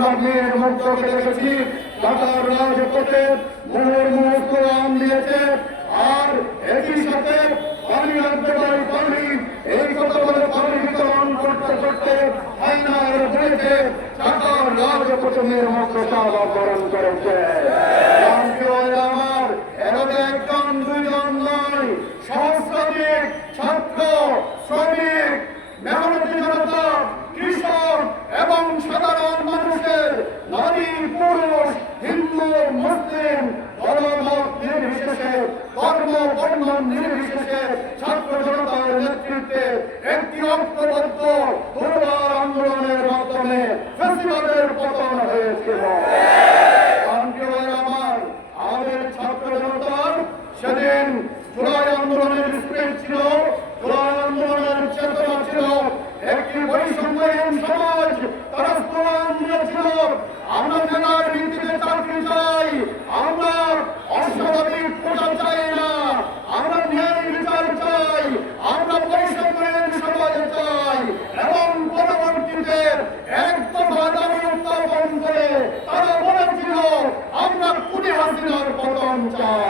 আমাদের মুক্তকে দেখেছি ঢাকার রাজপথে মোহর মুহূর্ত আম দিয়েছে। আর একই সাথে পানি আনতে পানি এই কথা বলে পানি বিতরণ করতে করতে আইনার বলেছে ঢাকার রাজপথে মুক্ত সারা করেছে। আমার একজন, দুইজন নয় ছাত্র, শ্রমিক মুসলিম দলমত নির্বিশেষে ধর্ম বর্ণ নির্বিশেষে ছাত্র জনতার নেতৃত্বে একটি ঐক্যবদ্ধ দুর্বার আন্দোলনের মাধ্যমে ফেস্টিভালের পতন হয়েছিল। আমার, আমাদের ছাত্র জনতার সেদিন জুলাই আন্দোলনের স্পিড ছিল 现在。